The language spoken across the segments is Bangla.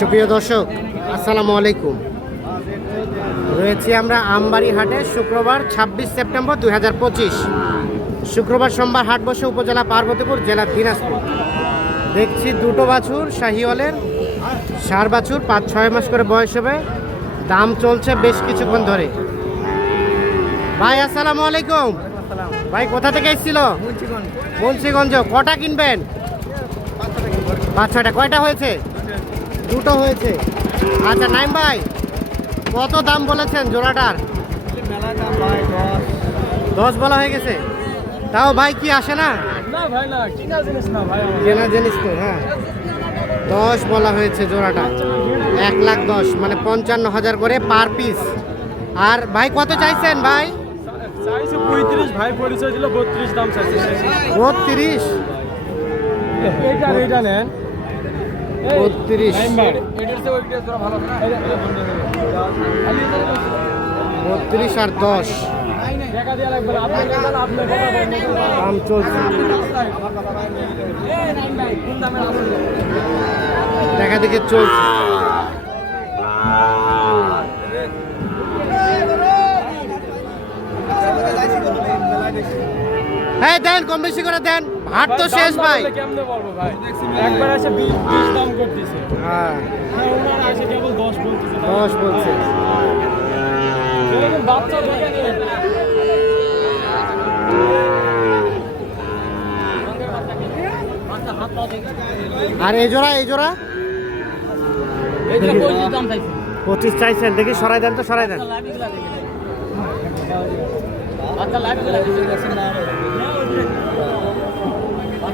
সুপ্রিয় দর্শক আসসালামু আলাইকুম। রয়েছি আমরা আমবাড়ি হাটে শুক্রবার ছাব্বিশ সেপ্টেম্বর দুই হাজার পঁচিশ। শুক্রবার সোমবার হাট বসে উপজেলা পার্বতীপুর জেলা দিনাজপুর। দেখছি দুটো বাছুর শাহিওয়ালের সার বাছুর পাঁচ ছয় মাস করে বয়স হবে। দাম চলছে বেশ কিছুক্ষণ ধরে। ভাই আসসালামু আলাইকুম। ভাই কোথা থেকে এসেছিল? মুন্সিগঞ্জ। কটা কিনবেন? পাঁচ ছয়টা। কয়টা হয়েছে? দুটো হয়েছে। আচ্ছা নাইম ভাই কত দাম বলেছেন জোড়াটার? দশ বলা হয়ে গেছে। তাও ভাই কি আসে না? কিনা জিনিস তো হ্যাঁ। দশ বলা হয়েছে জোড়াটা। এক লাখ দশ মানে পঞ্চান্ন হাজার করে পার পিস। আর ভাই কত চাইছেন ভাই? পঁয়ত্রিশ ভাই পরিচয় দিল বত্রিশ দাম চাইছে। বত্রিশ? এইটা এইটা নেন। বত্রিশ। বত্রিশ আর দশ। দাম চলছে। দেখা দেখে চলছে। হ্যাঁ দেন, কম বেশি করে দেন। হাট তো শেষ ভাই। কেমনে বলব ভাই? একবার এসে দাম করতেছে। হ্যাঁ। হ্যাঁ ওনারা এসে কেবল দশ বলতেছে। দশ বলছে। বাচ্চা দেখেন আর এই জোড়া এই জোড়া? পঁচিশ চাইছেন দেখি সরাই দেন তো সরাই দেন।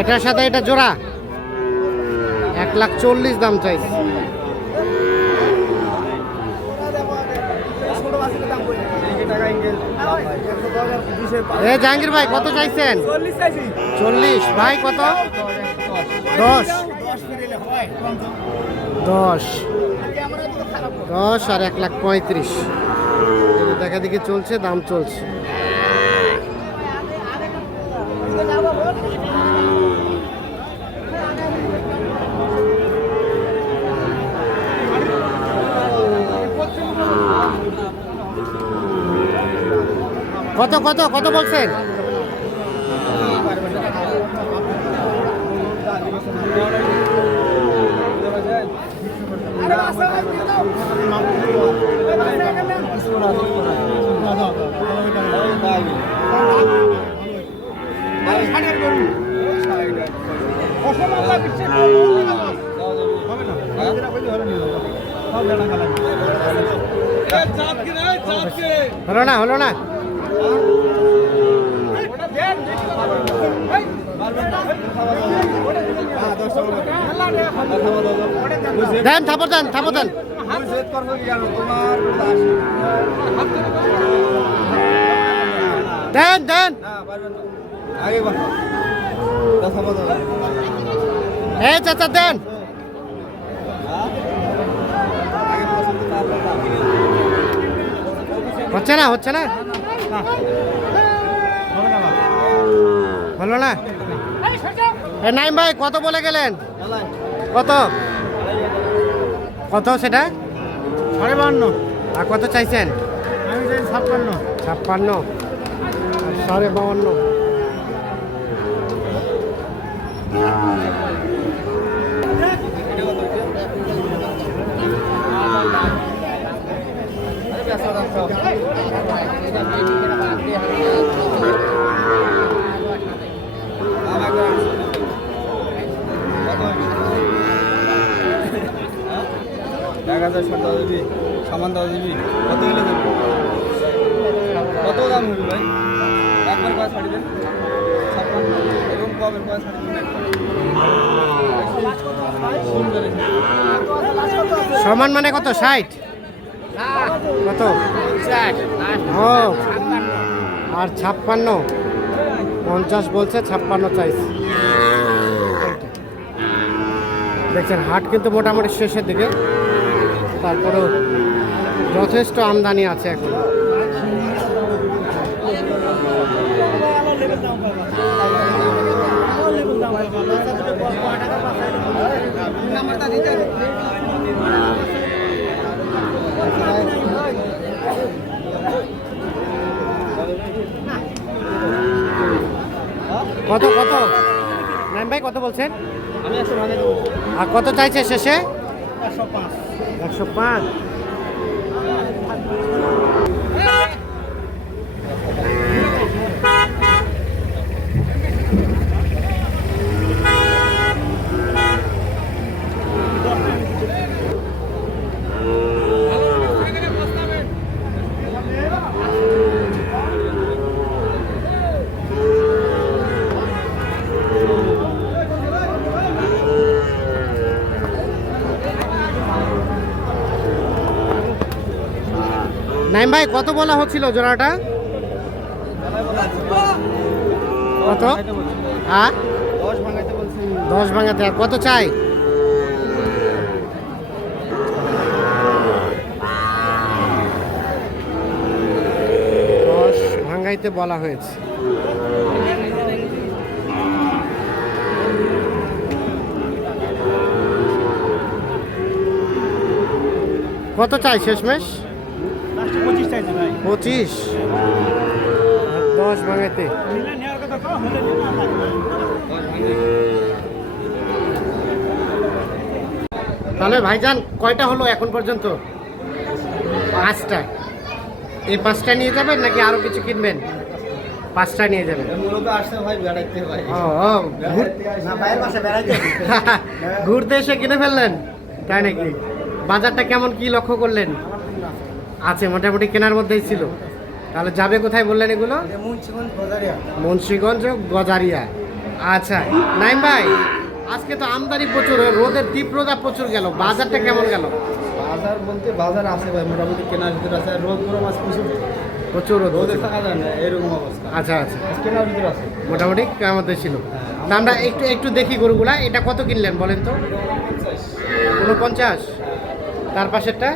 এটার সাথে এটা জোড়া? এক লাখ চল্লিশ দাম চাইছে জাহাঙ্গীর ভাই, কত চাইছেন? চল্লিশ। ভাই, কত? দশ। দশ। দশ আর এক লাখ পঁয়ত্রিশ। দেখা দেখি চলছে, দাম চলছে। কত কত কত বলছেন? হলো না হলো না। দেন থাপর দেন থাপর দেন। দেন দেন। এই চাচা দেন। হচ্ছে না হচ্ছে না? হলো না? এ নাইম ভাই কত বলে গেলেন? কত? কত সেটা? সাড়ে বান্ন আর কত চাইছেন? আমি চাই ছাপ্পান্ন। ছাপ্পান্ন। সাড়ে বাউন্ন সামান দাও দিবি কত হলে দেবো কত দাম ভাই একবার কয় শাড়ি দেন এরকম কবে কয় শাড়ি দেন সমান মানে কত? ষাট? কত? ও আর ছাপ্পান্ন। পঞ্চাশ বলছে ছাপ্পান্ন চাইছে। দেখছেন হাট কিন্তু মোটামুটি শেষের দিকে। তারপরেও যথেষ্ট আমদানি আছে এখন। কত কত? নাইম ভাই কত বলছেন? আর কত চাইছে শেষে? একশো পাঁচ। একশো পাঁচ। নাইম ভাই, কত বলা হচ্ছিল জোড়াটা? কত? হ্যাঁ? দশ ভাঙাতে কত চাই? দশ ভাঙাইতে বলা হয়েছে। কত চাই শেষমেশ? পঁচিশ দশ হলে তাহলে ভাইজান কয়টা হলো এখন পর্যন্ত? পাঁচটা। এই পাঁচটা নিয়ে যাবেন নাকি আরও কিছু কিনবেন? পাঁচটা নিয়ে যাবেন। ঘুরতে এসে কিনে ফেললেন? তাই নাকি? বাজারটা কেমন কি লক্ষ্য করলেন? আছে মোটামুটি কেনার মধ্যেই ছিল। তাহলে যাবে কোথায় বললেন এগুলো? মুন্সিগঞ্জ গজারিয়া আচ্ছা নাইম ভাই আজকে তো আমদানি প্রচুর রোদের তীব্রতা প্রচুর গেল। বাজারটা কেমন গেল? বাজার বলতে বাজার আছে ভাই মোটামুটি কেনার ভিতরে আছে। রোদ গরম আছে প্রচুর। প্রচুর রোদ রোদে থাকা যায় না এরকম অবস্থা। আচ্ছা আচ্ছা। কেনার ভিতরে আছে। মোটামুটি কেমন ছিল। তা আমরা একটু একটু দেখি গরুগুলা। এটা কত কিনলেন বলেন তো? উনপঞ্চাশ? তার পাশেরটা?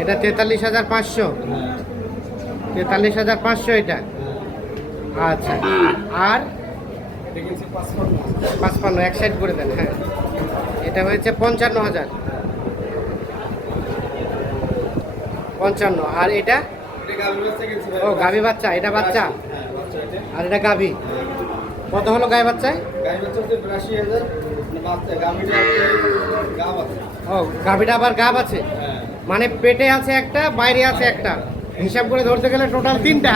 এটা তেতাল্লিশ হাজার পাঁচশো। তেতাল্লিশ হাজার পাঁচশো এটা। আচ্ছা। আর পাঁচপান্ন, এক সাইড করে দেন হ্যাঁ। এটা হয়েছে পঞ্চান্ন হাজার। পঞ্চান্ন। আর এটা? ও, গাভী বাচ্চা, এটা বাচ্চা? আর এটা গাভী। কত হলো গায়ে বাচ্চায়? গাড়ি বাচ্চা ও গাভীটা আবার গাভ আছে? হ্যাঁ। মানে পেটে আছে একটা বাইরে আছে একটা। হিসাব করে ধরতে গেলে টোটাল তিনটা।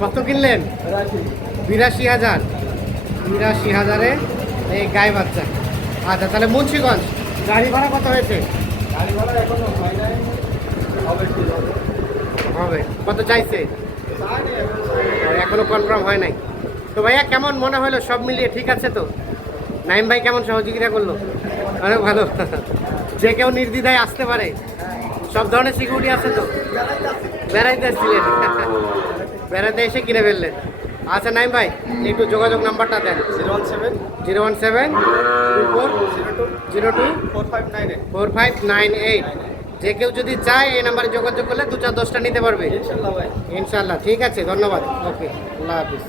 কত কিনলেন? বিরাশি। হাজার। বিরাশি হাজারে এই গায়ে বাচ্চা। আচ্ছা তাহলে মুন্সিগঞ্জ গাড়ি ভাড়া কত হয়েছে? গাড়ি ভাড়া এখনও হয় নাই। হবে কত চাইছে? এখনও। কনফার্ম হয় নাই। তো ভাইয়া কেমন মনে হলো? সব মিলিয়ে ঠিক আছে তো? নাইম ভাই কেমন সহযোগিতা করল? অনেক ভালো। যে কেউ নির্দ্বিধায় আসতে পারে সব ধরনের সিকিউরিটি আছে তো। বেড়াইতে আসছিলেন। বেড়াতে এসে কিনে ফেললেন। আচ্ছা নাইম ভাই একটু যোগাযোগ নাম্বারটা দেন। Zero one seven zero one seven four zero two zero two four five nine eight four five nine eight. যে কেউ যদি চায় এই নাম্বারে যোগাযোগ করলে দু চার দশটা নিতে পারবে। ইনশাল্লাহ ঠিক আছে ধন্যবাদ। ওকে আল্লাহ হাফিজ।